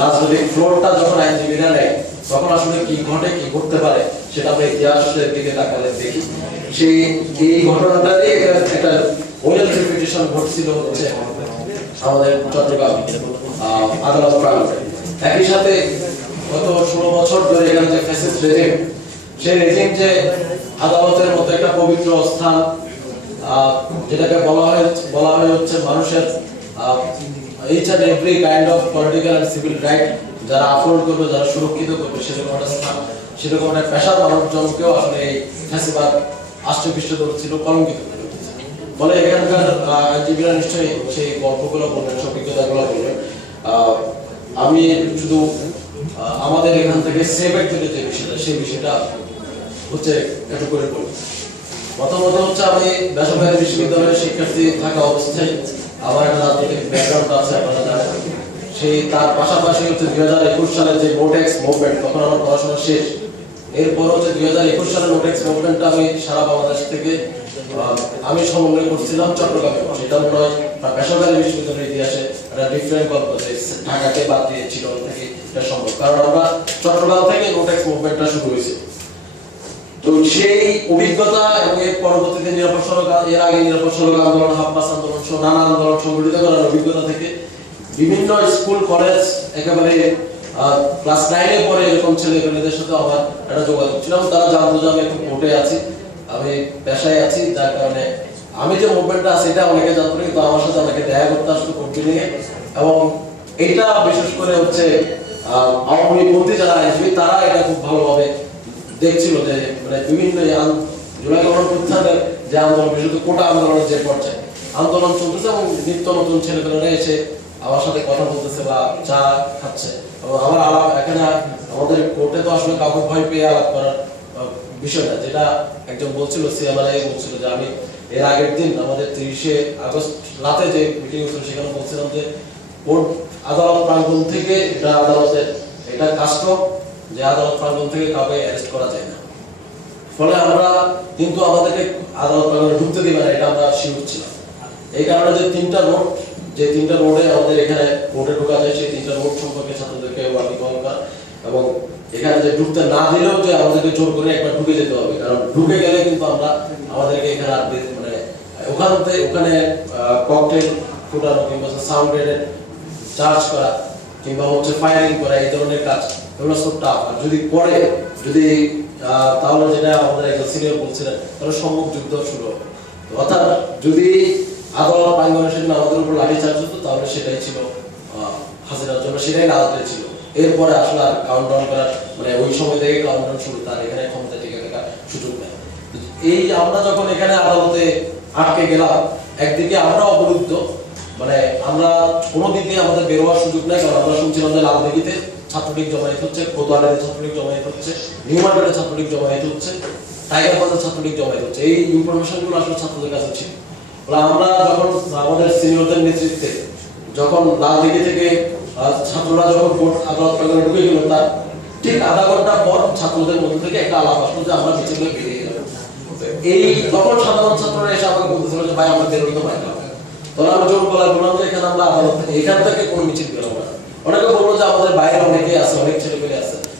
রাজনৈতিক ফ্লোরটা যখন আইনজীবীরা নেয়, তখন আসলে কি ঘটে, কি ঘটতে পারে, সেটা আমরা ইতিহাসের দিকে তাকালে দেখি। সেই এই ঘটনাটারই একটা ওয়েল রিপিটেশন ঘটছিল হচ্ছে আমাদের চট্টগ্রাম আদালত প্রাঙ্গণে। একই সাথে গত ষোলো বছর ধরে এখানে যে ফ্যাসিস্ট রেজিম সেই রেজিম যে আদালতের মতো একটা পবিত্র স্থান যেটাকে বলা হয় বলা হয় হচ্ছে মানুষের each and every kind of political and civil right যারা আফোর্ড করবে যারা সুরক্ষিত করবে সেরকম একটা স্থান সেরকম একটা পেশার মানুষজনকেও আসলে এই ফ্যাসিবাদ আষ্টপৃষ্ট ছিল কলঙ্কিত। ফলে এখানকার আইনজীবীরা নিশ্চয়ই সেই গল্পগুলো বলবেন সেই অভিজ্ঞতাগুলো বলবেন আহ, আমি শুধু আমাদের এখান থেকে সেভের থেকে যে বিষয়টা সেই বিষয়টা হচ্ছে একটু করে বলি প্রথমত হচ্ছে আমি বেসরকারি বিশ্ববিদ্যালয়ের শিক্ষার্থী থাকা অবস্থায় আমার একটা রাজনৈতিক ব্যাকগ্রাউন্ড আছে আপনারা জানেন। সেই তার পাশাপাশি হচ্ছে দুই হাজার একুশ সালের যে নোটেক্স মুভমেন্ট তখন আমার পড়াশোনা শেষ। এরপর হচ্ছে দুই হাজার একুশ সালের নোটেক্স মুভমেন্টটা আমি সারা বাংলাদেশ থেকে আমি সমন্বয় করছিলাম চট্টগ্রামে। সেটা মনে হয় আহ, বেসরকারি বিশ্ববিদ্যালয়ের ইতিহাসে একটা ডিফারেন্ট গল্প যে ঢাকাকে বাদ দিয়ে ছিল থেকে এটা সম্ভব। কারণ আমরা চট্টগ্রাম থেকে নোটেক্স মুভমেন্টটা শুরু হয়েছে তো সেই অভিজ্ঞতা এবং এর পরবর্তীতে নিরাপদ সড়ক এর আগে নিরাপদ সড়ক আন্দোলন হাফপাস আন্দোলন সহ নানা আন্দোলন সংগঠিত করার অভিজ্ঞতা থেকে বিভিন্ন স্কুল, কলেজ, একেবারে ক্লাস নাইনে পরে এরকম ছেলে পেলেদের সাথে আমার একটা যোগাযোগ ছিল। তারা জানতো যে আমি একটু কোর্টে আছি, আমি পেশায় আছি, যার কারণে আমি যে মুভমেন্টটা আছে এটা অনেকে জানতো কিন্তু আমার সাথে অনেকে দেখা করতে আসতো কোর্টে নিয়ে এবং এইটা বিশেষ করে হচ্ছে আওয়ামী লীগপন্থী যারা আইনজীবী তারা এটা খুব ভালোভাবে দেখছিল যে মানে বিভিন্ন জুলাই গণঅভ্যুত্থানের যে আন্দোলন বিশেষত কোটা আন্দোলনের যে পর্যায়ে আন্দোলন চলতেছে এবং নিত্য নতুন ছেলেপেলেরা এসে আমার সাথে কথা বলতেছে বা চা খাচ্ছে। এবং আমার আলাপ, এখানে আমাদের কোর্টে তো আসলে কাউকে ভয় পেয়ে আলাপ করার বিষয়টা, যেটা একজন বলছিল সিএমআরআই বলছিল যে আমি এর আগের দিন আমাদের তিরিশে আগস্ট রাতে যে মিটিং হচ্ছিল সেখানে বলছিলাম যে কোর্ট আদালত প্রাঙ্গণ থেকে এটা আদালতের, এটা কাস্টম যে আদালত প্রাঙ্গণ থেকে কাউকে অ্যারেস্ট করা যায় না। ফলে আমরা কিন্তু আমাদেরকে আদালত প্রাঙ্গণে ঢুকতে দিবে না, এটা আমরা শিওর ছিলাম। এই কারণে যে তিনটা নোট যে তিনটা নোটে আমাদের এখানে কোর্টে ঢোকা যায়, সেই তিনটা নোট সম্পর্কে ছাত্রদেরকে ওয়াকিবহল করা এবং এখানে যে ঢুকতে না দিলেও যে আমাদেরকে জোর করে একবার ঢুকে যেতে হবে। কারণ ঢুকে গেলে কিন্তু আমরা আমাদেরকে এখানে আর মানে থেকে ওখানে ককটেল ফুটানো কিংবা সাউন্ড চার্জ করা কিংবা হচ্ছে ফায়ারিং করা, এই ধরনের কাজ যদি করে যদি তাহলে যেটা আমাদের একজন সিনিয়র বলছিলেন, তাহলে সম্মুখ যুদ্ধ শুরু হবে। অর্থাৎ যদি আদালত প্রাঙ্গনে সেদিন আমাদের উপর লাঠি চার্জ হতো, তাহলে সেটাই ছিল হাসিনার জন্য সেটাই রাজনীতি ছিল। এরপরে আসলে আর কাউন্টডাউন করার মানে ওই সময় থেকে কাউন্টডাউন শুরু, তার এখানে ক্ষমতা টিকে থাকার সুযোগ নেই। এই আমরা যখন এখানে আদালতে আটকে গেলাম, একদিকে আমরা অবরুদ্ধ মানে আমরা কোনো দিক দিয়ে আমাদের বেরোয়ার সুযোগ নেই, কারণ আমরা শুনছিলাম যে লালদিঘিতে ছাত্রলীগ জমায়েত হচ্ছে কোতোয়ালিতে ছাত্রলীগ জমায়েত হচ্ছে নিউ ছাত্রলীগ জমায়েত হচ্ছে, টাইগার বাজার ছাত্রলীগ জমায়েত হচ্ছে। এই ইনফরমেশনগুলো আসলে ছাত্রদের কাছে ছিল। বলে আমরা যখন আমাদের সিনিয়রদের নেতৃত্বে, যখন লালদিঘি থেকে ছাত্ররা যখন ভোট আদালত প্রাঙ্গণে ঢুকে গেল, তার ঠিক আধা ঘণ্টা পর ছাত্রদের মধ্যে থেকে একটা আলাপ আসলো যে আমরা মিছিল হয়ে বেরিয়ে গেলাম। এই তখন সাধারণ ছাত্ররা এসে আমাকে বলতেছিল যে, ভাই, আমরা বেরোতে পারি না তখন আমি জোর গলায় বললাম যে, এখানে আমরা আদালত এখান থেকে কোনো মিছিল বেরো না। অনেকে বলল যে, আমাদের বাইরে অনেকে আছে অনেক ছেলে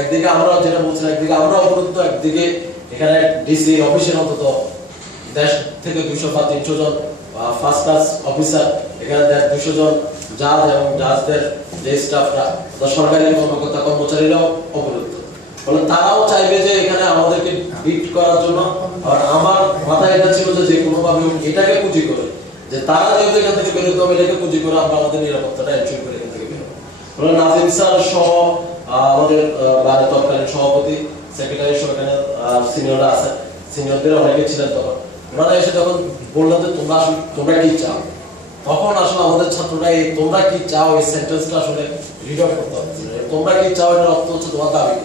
একদিকে আমরা যেটা বলছিলাম, একদিকে আমরা অবরুদ্ধ একদিকে এখানে ডিসি অফিসের অন্তত দেশ থেকে দুইশো বা তিনশো জন ফার্স্ট ক্লাস অফিসার এখানে দুইশো জন জাজ এবং জাজদের যে স্টাফরা সরকারি কর্মকর্তা, কর্মচারীরাও অবরুদ্ধ ফলে তারাও চাইবে যে এখানে আমাদেরকে বিট করার জন্য। আর আমার মাথায় এটা ছিল যে যে কোনো এটাকে পুঁজি করে। যে তারা যেহেতু এখান থেকে বেরোতে হবে এটাকে পুঁজি করে আমরা আমাদের নিরাপত্তাটা এনশিওর করে এখান থেকে বেরোবো। ফলে নাজিম স্যার সহ আমাদের বাইরে তৎকালীন সভাপতি সেক্রেটারি সহ এখানে সিনিয়ররা আছেন সিনিয়রদের অনেকে ছিলেন তখন। ওনারা এসে যখন বললেন যে তোমরা তোমরা কি চাও? তখন আসলে আমাদের ছাত্ররা এই তোমরা কি চাও? এই সেন্টেন্সটা আসলে রিড আউট করতে হবে। তোমরা কি চাও? এটা অর্থ হচ্ছে তোমার দাবি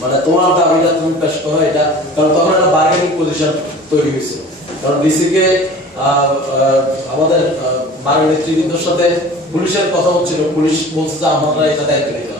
মানে তোমার দাবিটা তুমি পেশ করো এটা কারণ তখন একটা বার্গেনিং পজিশন তৈরি হয়েছিল। কারণ ডিসি কে আহ, আহ, আমাদের নেতৃবৃন্দর সাথে পুলিশের কথা হচ্ছিল। পুলিশ বলছে যে আমরা এটা দায়িত্ব নিতে